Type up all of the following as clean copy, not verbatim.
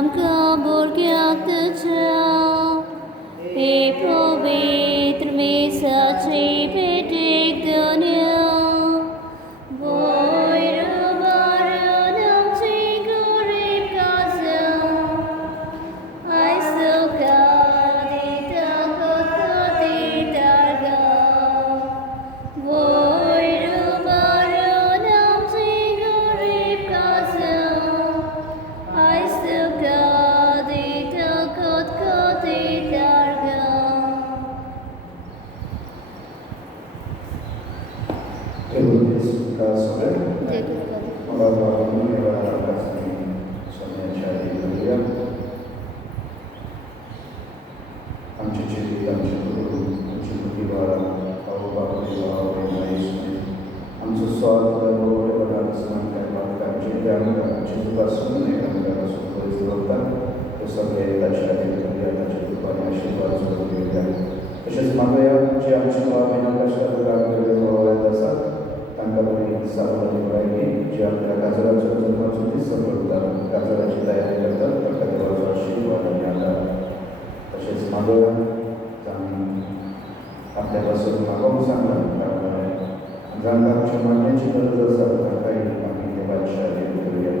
तांकां भुरग्याच्या हे पवित्र मेसाचे भेटेक दोन्या तशेंच मागया जे आमची भावना कश्टात वळत आसात तांकां बरी सावधानी बाळगी जे आपल्या काजराचो जल्माचो दीस संपतात काजराची तयारी करतात तांकां देवाचो आशिर्वाद आनी आदार तशेंच मागया आमी आपल्या पासून मागोवंक सांगतात जांकां आमच्या मान्याची गरज आसा तांकांय आमी देवाची आदार करुया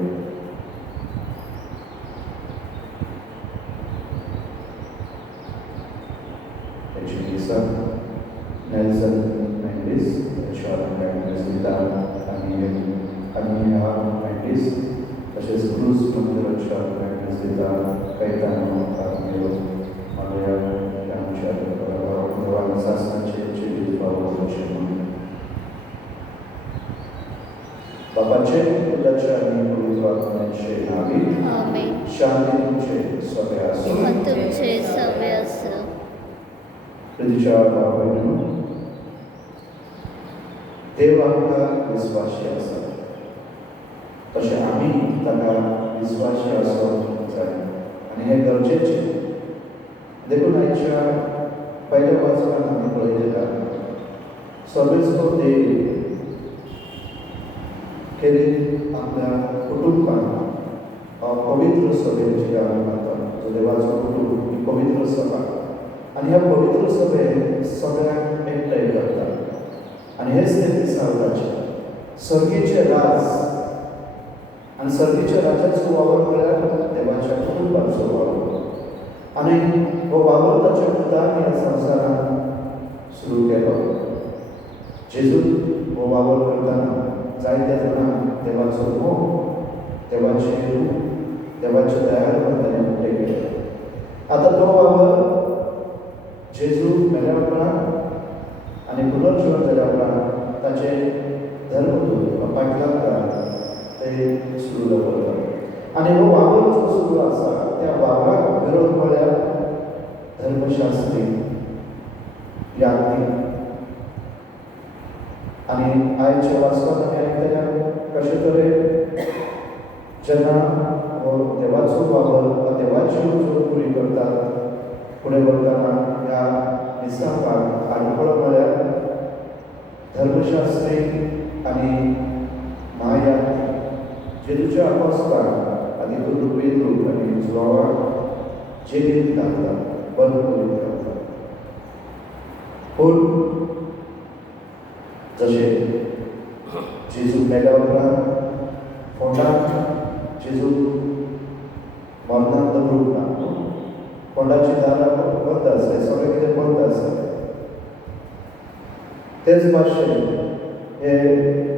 Nelson Mendes, Sean Mendes, Ania Mendes, तशेंच क्रूज मंदिर Sean Mendes, Caetano Carmelo, Maria आमच्या देवान सासणाचे जिवीत पावोवपाचे म्हणून बापाचे पुत्राचे आनी पवित्र आत्म्याचे नावी आमेन. शांती तुमचे सगळे आसूं तुमचे सगळे आसूं. प्रितीच्या भाव देव आमकां विस्वाशी आसा तशें आमी ताका विस्वाशी आसोंक जाय आनी हें गरजेचें देखून आयच्या पयल्या वाचनांत आमी पळयलें सर्वेस्को देव खेरीत आपल्या कुटुंबाक पवित्र सभेची आमी मानतात जो देवाचो कुटुंब ही पवित्र सभा आनी ह्या पवित्र सभेक सगळ्यांक एकठांय करतात आनी हेच ते दिसावताचे सर्गेचे राज आनी सर्गेच्या राजाचो वावर म्हळ्यार देवाच्या कुटुंबाचो वावर आनी हो वावर ताच्या पुतान ह्या संवसारांत सुरू केलो जेजून हो वावर करतना जायत्या जाणांक देवाचो मोग देवाचें रूप देवाचे दयाळपण ताणें उक्तें केलें आतां तो वावर जेजू मेल्या उपरांत आनी पुनर्जीवन जाल्या उपरांत ताचे धर्मदूत पाटलांकार ते सुरू दवरतात आनी हो वावर जो सुरू आसा त्या वावराक विरोध म्हळ्यार धर्मशास्त्री याज्ञीक आनी आयचे वाचपाक आमी आयकतले कशे तरेन जेन्ना हो देवाचो वावर देवाची उजो पुरी करतात फुडें वरतना ह्या दिसांक आडखळ म्हळ्यार धर्मशास्त्री आनी महायाज्ञीक जेजूच्या अपोस्तांक आनी पेद्रूक आनी जुवावाक जेलींत घालतात बंद करून घालतात पूण जशें जेजू मेल्या उपरांत फोंडाक जेजू मरणांत दवरूंक ना फोंडाची दारां बंद आसाय सगळें कितें बंद आसा तेच भाशेन हे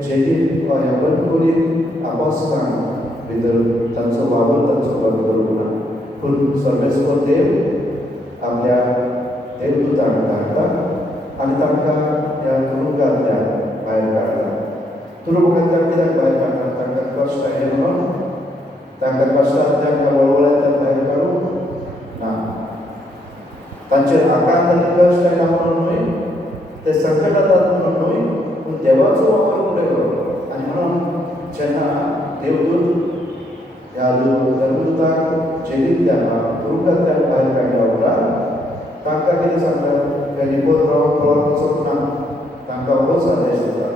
जेलींत वा ह्या बंद कुडींत आपोस्तांक भितर तांचो वावर तांचो बंद करूंक ना पूण सर्वेस्वर देव आपल्या देवदूतांक धाडटा आनी तांकां ह्या तुरुंगांतल्यान भायर काडटा तुरुंगांतल्यान कित्याक भायर काडटा तांकां कश्ट आयले म्हणून तांकां कश्टांतल्यान त्या वळवळ्यांतल्यान भायर काडूंक ना तांचेर आकांत आनी कश्ट आयला म्हणून न्हय ते संकट जातात म्हणून न्हय पूण देवाचो वापर फुडें करप आनी म्हणून जेन्ना देवदूत ह्या धर्मदूतांक जेलींतल्यान तुरुंगांतल्यान भायर काडल्या उपरांत तांकां कितें सांगतात हे निकोल रावंक पळोवंक वचप ना तांकां होच आदेश दिता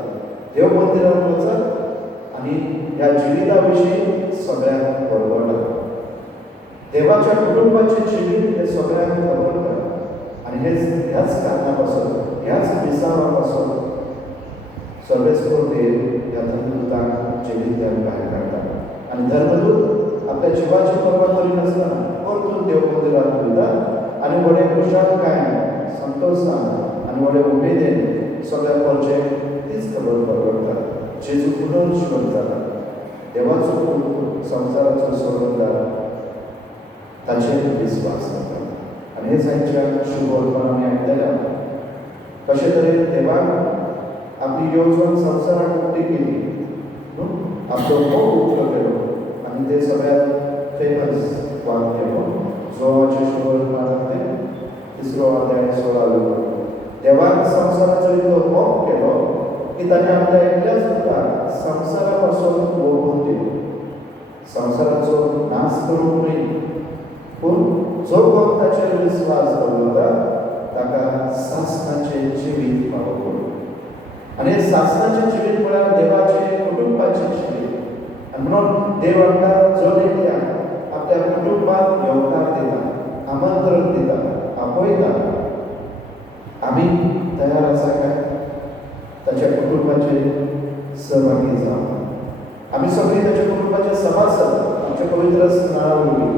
देव मंदिरांत वचात आनी ह्या जिविता विशीं सगळ्यांक बरवटा देवाच्या कुटुंबाचे जीवन हे सगळ्यांना खबर करा आणि ह्याच कारणापासून ह्याच विसावापासून सर्वेस्वर देव या धर्मदूतांना जीवित बाहेर काढतात आणि धर्मदूत आपल्या जीवाची पर्वा करी नसताना परतून देव मंदिरात मिळतात आणि वडे खुशाल काय संतोषान आणि वडे उमेदीने सगळ्या परचे तीच खबर परवडतात जेजू पुनर्जीवन जातात देवाचो खूप संसाराचो संबंधार ताचेर विश्वास करतात आणि हे सांच्या शुभ वर्तमान आमी आयकलेल्या कशे तरेन देवान आपली येवजण संसाराक उक्ती केली आपलो मोग उक्तो केलो आणि ते सगळ्यात फेमस वाक्य जोवाचे शुभ वर्तमानांतले 3रो अध्याय 16 देवान संसाराचो इतलो मोग केलो की ताणें आपल्या एकल्याच पुताक संसारापासून वगळून दिलो संसाराचो नाश करूंक न्हय पूण जो कोण ताचेर विश्वास दवरता ताका सासणाचे जिवीत पावो आणि हे सासणाचे जिवीत म्हळ्यार देवाचे कुटुंबाचे जिवीत आणि म्हणून देव आमकां जल्ल्या आपल्या कुटुंबात येवकार दिता आमंत्रण दिता आपयता आमी तयार आसा काय ताच्या कुटुंबाचे सहभागी जावंक आमी सगळीं ताच्या कुटुंबाचे सभासद आमच्या पवित्र स्नानावळी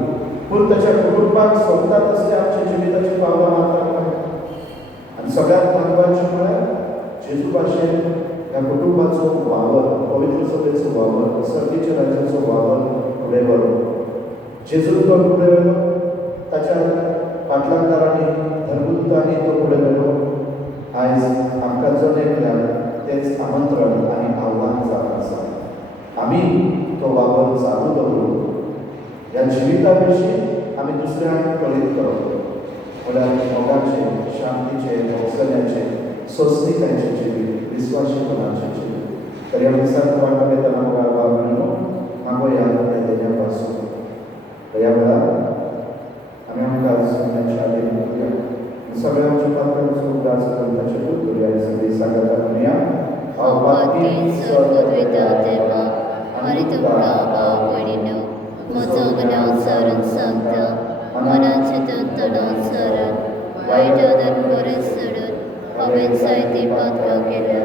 पूण ताच्या कुटुंबाक सोदता तसले आमच्या जिविताची पावलां मारतात आनी सगळ्यांत महत्वाचें म्हळ्यार जेजू भाशेन ह्या कुटुंबाचो वावर पवित्र सभेचो वावर सर्तीच्या राज्याचो वावर फुडें व्हरप जेजू तो फुडें व्हेलो ताच्या पाटलांकारांनी धर्मदूतांनी तो फुडें व्हेलो आयज आमकां जण एकल्याक तेच आमंत्रण आनी आव्हान जावन आसा आमी तो वावर चालू दवरूं ह्या जिविता विशीं आमी दुसऱ्यांक कळीत करप म्हळ्यार मोगाचें शांतीचें हौसल्याचें सोंसणिकायेचें जिवीत विस्वासीपणाचें जिवीत तर ह्या दिसांत वांटो घेतना म्हाका बाबणो मागोया ह्या देण्या पासून तर ह्या वेळार आमी आमकां सुनाच्या आदेन करुया सगळ्यांच्या पात्रांचो उदास करून ताचें दूत करुया आनी सगळीं सांगाता म्हणया हांव पातकी स्वर्गदूता देवा आनी तुका भाव पडिनो म्हजो गनावसारण सांगता मनाचें तडतडावसारण वायटांतल्यान बरें सोडून हांवें जायती पातकां केल्या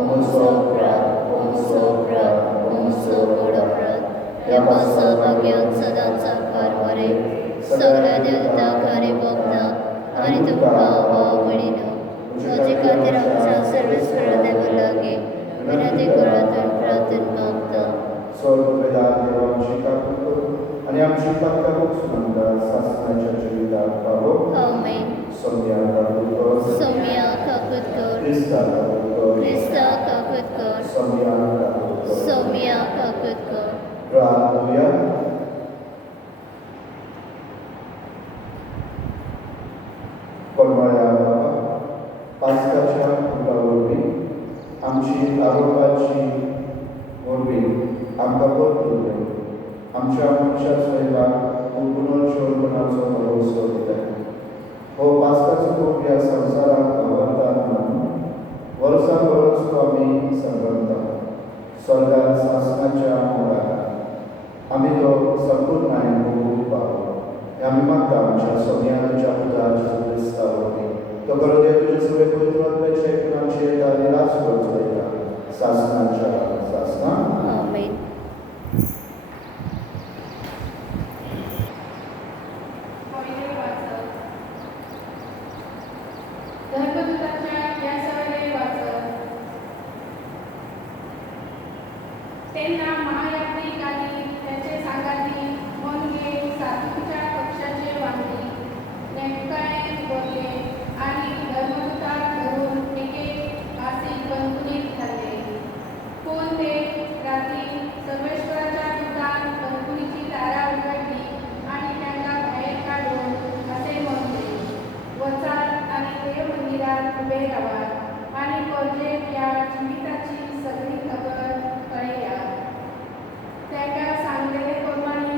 ओमसो अपराध ओमसो अपराध ओमसो व्हड अपराध ह्या पासा भाग्यान सदांच कारवारे सगळ्या देवतांकारे भोगता आनी तुका भाव पडिनो म्हजे खातीर आमच्या सर्वेस्वर देवा लागीं विनंती करात आनी प्रार्थना मागता स्वर्ग वेदांत देवा आमची काकूट कर आनी आमची पातकां सुनांता सासणाच्या जिविताक पावो आमेन सौम्या काकूट कर सौम्या काकूट कर क्रिस्ता काकूट कर क्रिस्ता काकूट कर सौम्या काकूट कर सौम्या काकूट कर प्रार्थना परमाया बाबा पास्काच्या फुलावरवीं आमची आरोपाची वरवीं आमकां बदलून दे आमच्या मनशा स्वयंपाक पुनर्जीवनाचो भरोसो दिता हो पास्काचो खूब ह्या संवसाराक आवडटा म्हणून वर्सां परस तो आमी संगमता स्वर्गांत सासणाच्या मुळार आमी तो संपूर्णायेन भोगूंक पावो आमी मागता आमच्या सोम्याच्या पुताच्या क्रिस्ता वरवीं तो करो देव तुजे सगळे पवित्र आत्म्याचे एकूण आमचे येता आनी रास करता सासणाच्या सासणा आमेन धर्मदूताच्या या सवयी वाचत तेन्ना महायात्रिकांनी त्याचे सांगाती मोनगे साधूच्या पक्षाचे वांगडी नेमकाय बोलले आणि धर्मदूताक धरून एक मासीक बंदुकीत घातले पूण ते रात्री सर्वेश्वराच्या दूतान बंदुकीची दारां उगडली आणि त्यांना भायर काढून असे म्हणले वचात आणि देव मंदिरात उभे रावात आणि परजेक ह्या जिविताची सगळी खबर कळया तांकां सांगलेले प्रमाणे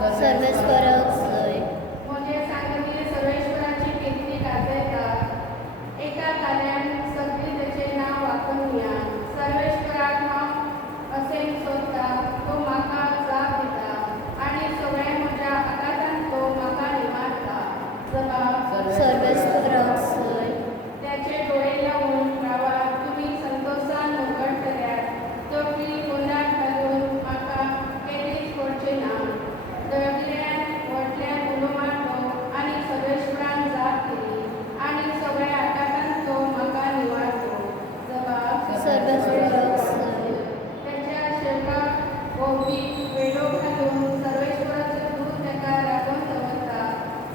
सर्वेस्पराक जय म्हजे सांगली सर्वेश्वराची कीर्ती गाजयता एका कार्यान सगळी त्याचे नाव वापरूया सर्वेश्वराक हांव असे सोदता तो म्हाका जाप दिता आणि सगळ्या म्हज्या आकारांत तो म्हाका निवारता जगाक सर्वेस्पराक जय त्याचे डोळे लावून रावा तुम्ही संतोषान उघडतल्यात तोटली गोंडात घालून म्हाका केलीच पडचे ना दळगिऱ्यान व्हडल्यान उलो मारलो आणि सर्वेश्वरान जाप केली आणि सगळ्या आकारांत तो म्हाका निवारतो जगाक सर्वेस्पराक जय त्याच्या शेवकाक भोवती वेळो घालून सर्वेश्वराचो दूत ताका राखून दवरता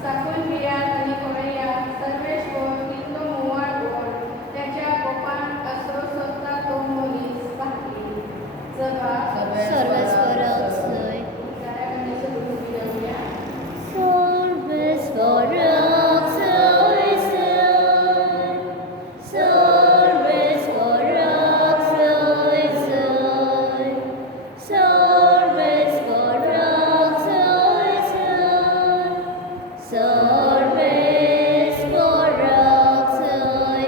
साकून भियात आनी पळयात सर्वेश्वर कितलो मोवाळ गोड त्याच्या कोपान आसरो सोदता तो मनीस बाकी जगाक सर्वेस्पराक जय जाऱ्या गणेश गुरू फिरवल्या सर्वेस्पराक जय सर्वेस्पराक जय सर्वेस्पराक जय सर्वेस्पराक जय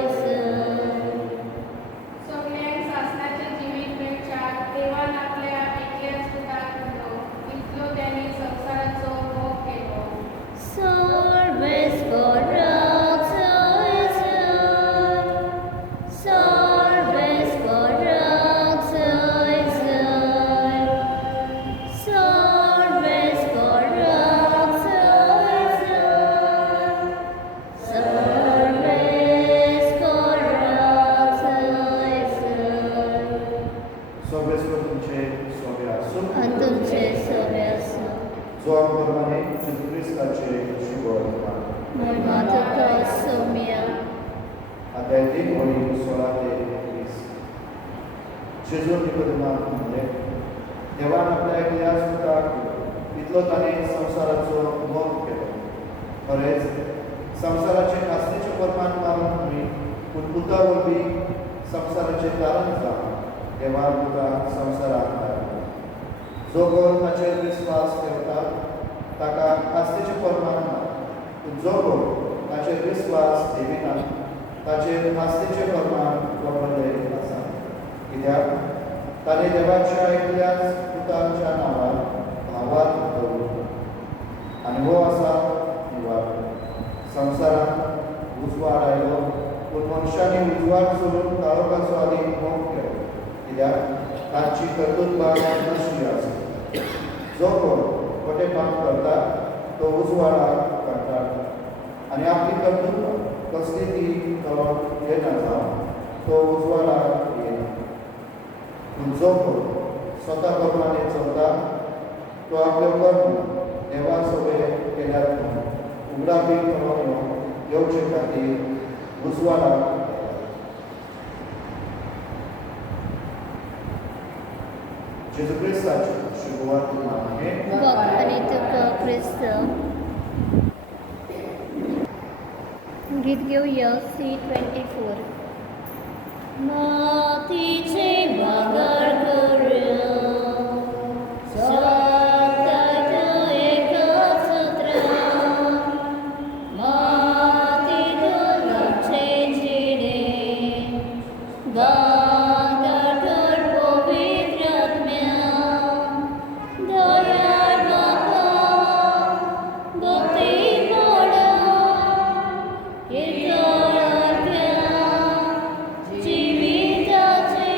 सगळ्यांक सासणाचे जिवीत मेळच्यात देवान आपल्या एकल्याच पुताक दिलो इतलो त्याने संवसाराचो मोग केलो सर्वेस्पराक जय सर्वेस्पराक जय सर्वेस्पराक जय सर्वेस्वर तुमचे सोबे आसूं आणि तुमचे सगळे असो जो प्रमाणे जेजू ख्रिस्ताचे शिकवण महिमा तुका सौम्या आध्यात्मिक वळी 16 ते 21 जेजू निकोदेमाक म्हणले देवान आपल्या एकल्याच पुताक इतलो ताणें संवसाराचो मोग केलो खरेंच संवसाराचे आस्तेचे परमान मारून तुमी पूण पुता वरवीं संवसाराचे कारण जावन देवान पुताक संवसारांत धाडलो जो कोण ताचेर विस्वास करता ताका आस्तेचे परमान ना पूण जो कोण ताचेर विस्वास ठेविना ताचेर आस्तेचे परमान पडले आसा कित्याक ताणें देवाच्या एकल्याच पुताच्या नांवार भावार्थ दवरलो आनी हो आसा निवार संवसारांत उजवाड आयलो पूण मनशांनी उजवाड सोडून काळोखाचो आदी मोग केलो कित्याक तांची कर्तुत्वां नशिल्ली आसा जो कोण खोटें काम करता तो उजवाडाक कंटाळटा आनी आपली कर्तुत्वां कसली ती कळोन येना जावन तो उजवाडाक येना पूण जो कोण स्वता प्रमाणे चलता तो आपले कर्म देवा सोबे केल्यार उगडापी कळोन येवचे खातीर उजवाडाक येता. जेजू ख्रिस्ताची शुभवार्ता तुमकां हे वखणी तुका क्रिस्त गीत घेऊया C24 मातीचे वागर करूया सगळ्यात एकच सूत्र मातीतून आमचे जिणे बांधकर पवित्र आत्म्या दयाळ बापा भक्ती पडा जिविताचे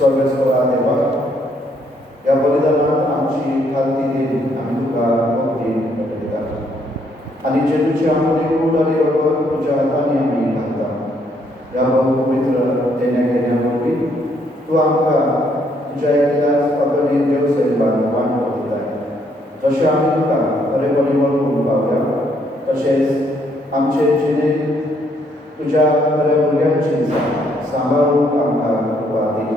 स्वर्गस्वरा देवा, या बलिदानात आमची खालती देवी आम्ही तुका भक्ती कळयता आणि जेजूची आमची कूड आणि रोग तुझ्या हातांनी आम्ही घालता. या पवित्र देण्या घेण्यापूर्वी तू आमकां तुझ्या एकल्याच पगडी देव सैबान मानव दिताय. जशें आमी तुका बरेपणी वळखूंक पावया तशेंच आमचे जिणेंत तुज्या बऱ्या भुरग्यांची सांबाळूंक आमकां कृपा दी.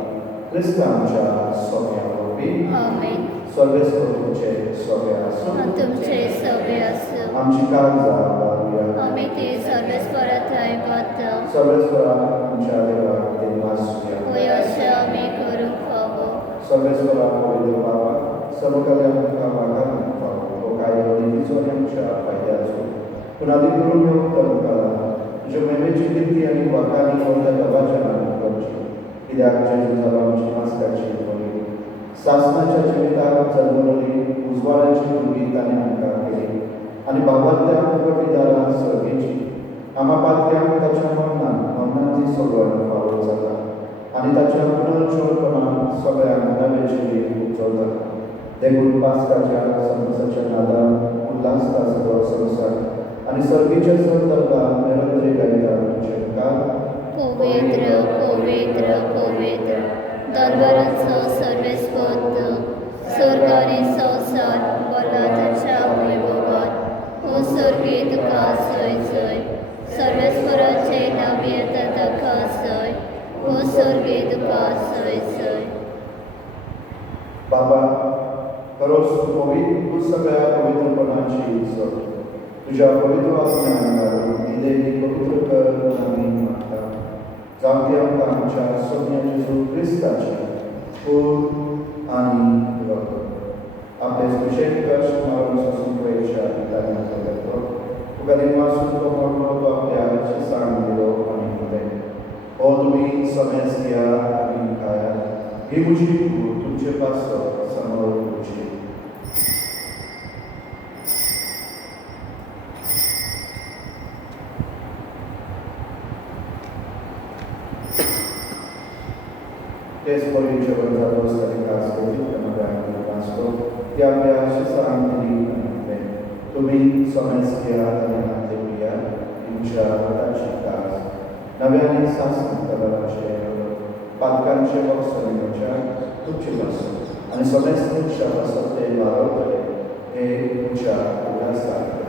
क्रिस्त आमच्या सोम्या वरवीं आमेन. स्वर्गस्व तुमचे सोबे आसूं. तुमचे सवे आसूं. आमची काळजां वारुया. आमी ती सर्वेस्परांतय बद्द सर्वेस्वरा आमच्या देवाक देव आसूया. होय अशें आमी करूंक फावो. सर्वेस्वरा पवित्र बाबा, सर्व कल्याण तुका वागान पावो. तो काय निधीचो आनी आमच्या फायद्याचो पूण आदी करून येवंक तुका तुज्या मेमेची गिरती आनी वागांनी व्हडल्या दबाच्या नांवान करची. कित्याक जेजू जालो आमची मास्काची बळी. सासणाच्या जिविताक जल्मली उजवाडाची भुरगीं ताणें आमकां केली आनी बाबांतल्या प्रकटीदारां सर्गेची आम्हा पातक्यांक ताच्या मरणांत सोडवण फावो जाता आनी ताच्या पुनर्जीवनपणान सगळ्यांक नवे जिवीत उजो जाता. देखून पास्काच्या संतसाच्या नादान उल्हासता सगळो संवसार आनी सर्गीच्या संदर्भात निरंतरी गायता तुझे उपकार. पवित्र पवित्र पवित्र दरबाराचो सर्वेस्पद स्वर्ग आनी संवसार बोला ताच्या वैभवान हो सर्गी तुका सय सय. सर्वेस्पराचे नांव येता ताका सय. हो सर्गी तुका सय सय. बाबा, खरोच तूं सगळ्या पवित्रपणाची सर. तुझ्या पवित्र आत्म्यान ही देवी पवित्र कर आमी मागता. जावं ती आमकां आमच्या सोम्या जेजू क्रिस्ताची कूड आनी रोग आपले सुशेक कश्ट मारून सोसून पयच्या पितांनी केलो. तुका दिनवासून तो मोठो तो आपल्या शिसाण दिलो आनी म्हणलें, हो तुमी समेस घ्या आनी खाया. ही म्हजी कूड तुमचे पासो समोर तुमची. तेच परीचे जालो आसतना खास करून नव्यान वाचतो ती आपल्या शिसाण दिली आनी म्हणलें, तुमी समेस घ्या आनी आपले पिया. तुमच्या हाताची कास नव्यानी सासन कलराचे पालकांचे वखसले म्हज्या तुमचे पासून आनी समेस तुमच्या पासून ते वारवतले हे तुमच्या उल्हासाक करा.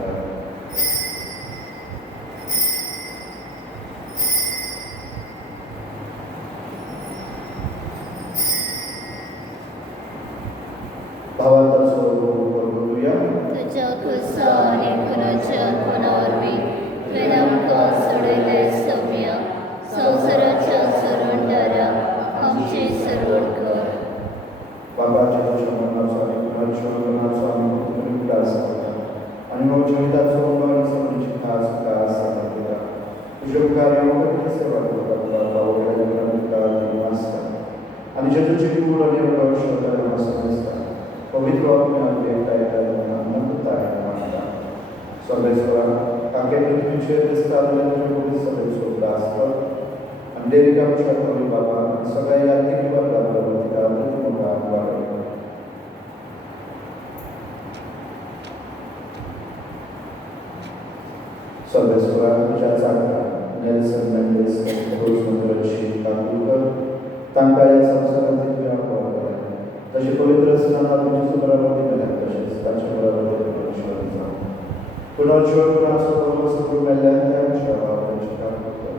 भावांताचो करूया. तुज्या खुसा आनी खुनाच्या मना वरवीं तुवें आमकां सोडयले सौम्य. संवसाराच्या सरवंडारा आमची सरवण कर. बाबाच्या तुझ्या मनाचो आनी पुनर्जीवनाचो आमी तुमी उदास करता आनी हो जिविताचो उगड समजूची खास तुका सांगत दिता. तुजे उपकार येवंक सेवा करता तुका व्हडल्या तुका दिवनासता आनी जेजूची कूड आनी रोग शोधाक म्हाका समजता. पवित्र आत्म्यान एकठांय अनंतताय मागता. सर्वेस्वरा ताके पृथ्वीचेर दिसता जाल्यार तुज्या पवित्र सभेचो उदास कर आनी देवीक आमच्या पवित्र बाबा आनी सगळ्या यात्रिक वर्गाक तिका मृत्युमुखार वाडय. सर्वेस्वरा तुज्या जाग्यार नेल्सन मेंडेस रोजमंद्रची काकूळकर तांकां ह्या संवसारांत तुवें आपणावलें. तशें पवित्र स्नानांत तुजी सुबरावती केल्या तशेंच ताचे बराबरी पुनर्जीवन जावं. पुनर्जीवनाचो प्रवास करून मेल्ल्यान ते आमच्या बाबाची काकूळकर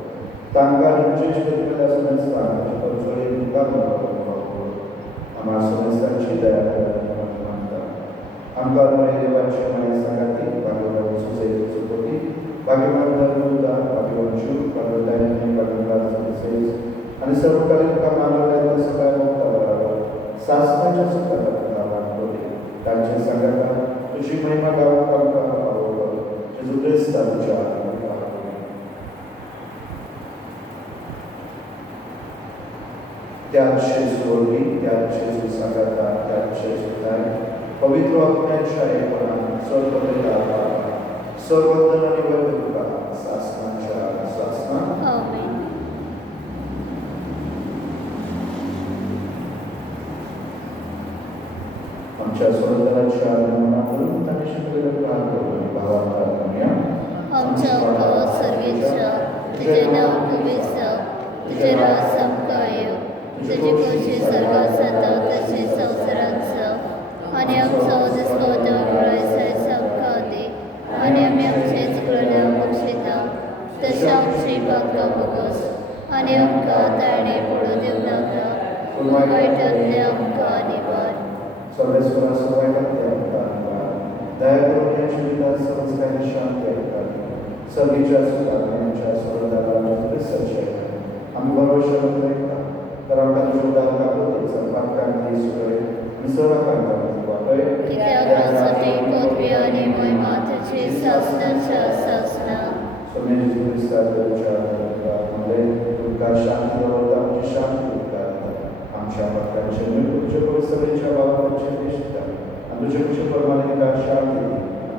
तांकां आनी तुजे इश्ट केल्या समेस्तांक परजोळी मुखार व्हरपाक आम्हा समेस्तांची दया मागता. आमकां बरे देवाचे माये सांगाती भाग्यवान सुसैत चुकोती भाग्यवान धर्मदा भाग्यवान जीव भाग्यवान भाग्यवान आनी सर्वकालीन तुका मानवल्या त्या सगळ्या भक्तां बरोबर सासणाच्या सुखात वाटपती तांचे सांगाता तुजी महिमा गावूंक आमकां फावो कर. जेजू क्रिस्ता तुज्या त्याच जेजू त्याच जेजू सांगाता त्याच जेजू पवित्र आत्म्याच्या एकपणान सर्ववंदन आनी वैभव तुका सासणाच्या सासणां. आमेन. आमच्या स्वतंत्राच्या आगमनातून आणि शिकलेलं प्रार्थना भावांना म्हणूया. आमच्या उपवास सर्वेच्या तुझे नाव कवीचा तुझे राज समकाय तुझे कोशी सर्वांचा तसे संसारांचं आणि आमचा दिसवता गुरायचा समकादे आणि आम्ही आमचे चुकलेल्या बक्षिता तशा आमची बाका बघस आणि आमकां ताणे पडू देव नाका वाईटांतले आमकां निवार. सर्वेश्वरा सवायकांतल्या दया करून या शिबिरात संस्कार शांती ऐकतात. सगळीच्या सुधारण्याच्या स्वतःला सच्चाई आम्ही भरोसा ऐकतात. तर आमकां जोरदार कापते संपादकांनी सुरे मिसळा काढतात वाटय कित्यासाठी पदवी आणि महिमा तुझे शासनाच्या शासना सोन्याची क्रिस्ताच्या मध्ये तुमका शांती दवरता आमची शांती उरतात. आमच्या भक्तांचे तुमच्या परिसरेच्या बाबतीचे निष्ठा आणि तुझे कुशल परमाने शांती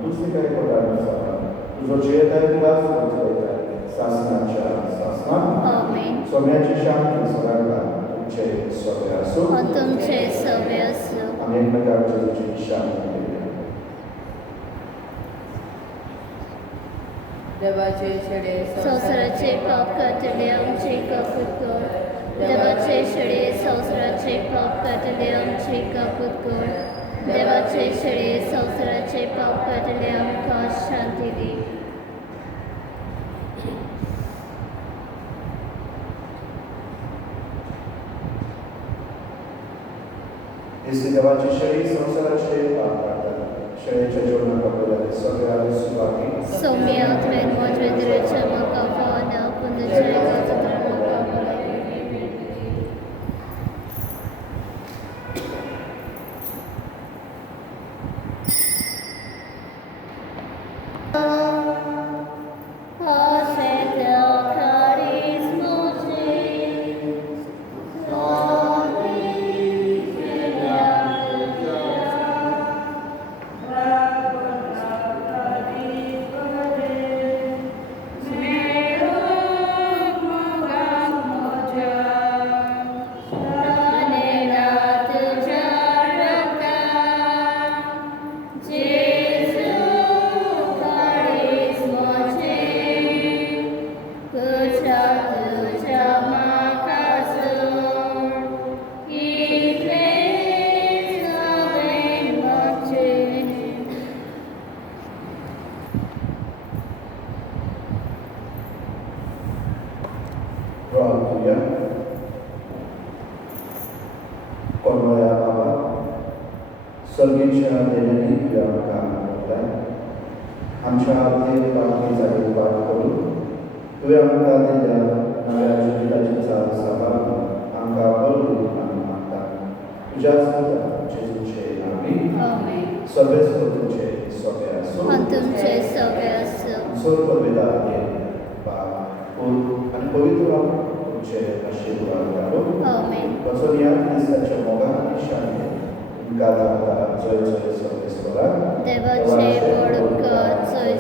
दुसरी काही पदार्थ सांगा तुझं जे आहे तुलाच पोचवत आहे शासनाच्या शासनात आमेन. सोन्याची शांती सगळ्यांना तुमचे सवय असो तुमचे सवय असो. आम्ही एकमेकांची तुझी शांती देऊया. देवाचे शेडे संसाराचे पाप कातले आमचे कापूत कर. देवाचे शेडे संसाराचे पाप कातले आमचे कापूत कर. देवाचे शेडे संसाराचे पाप कातले आमकां शांती दी. इससे देवाची शरीर संसाराचे पाप काढतात. शरीराच्या जीवनात आपल्याला सगळ्या सुभागी सौम्य आत्मेन मजवेद्रेच्या म्हाका फावना पुंदच्या एकाचत्र म्हाका भलाई. Kormaya Baba, सर्वेच्या देण्याने तुझ्या काम करताय. आमच्या हाती बाकीचा पाठ करून तुझ्या आमकां दिल्या नव्या जिविताची साबार आमकां बळगून आमी मागता. तुझ्याच जेजूचे नावी सगळेच तुमचे सगळे असो तुमचे सगळे असो. सर्व पदवीदार बाप आणि पवित्र तुमचे आशीर्वाद घालो. वचून या क्रिस्ताच्या मोगाने शांती तुमकां जय जय सर्वेश्वरा देवाचे बडका जय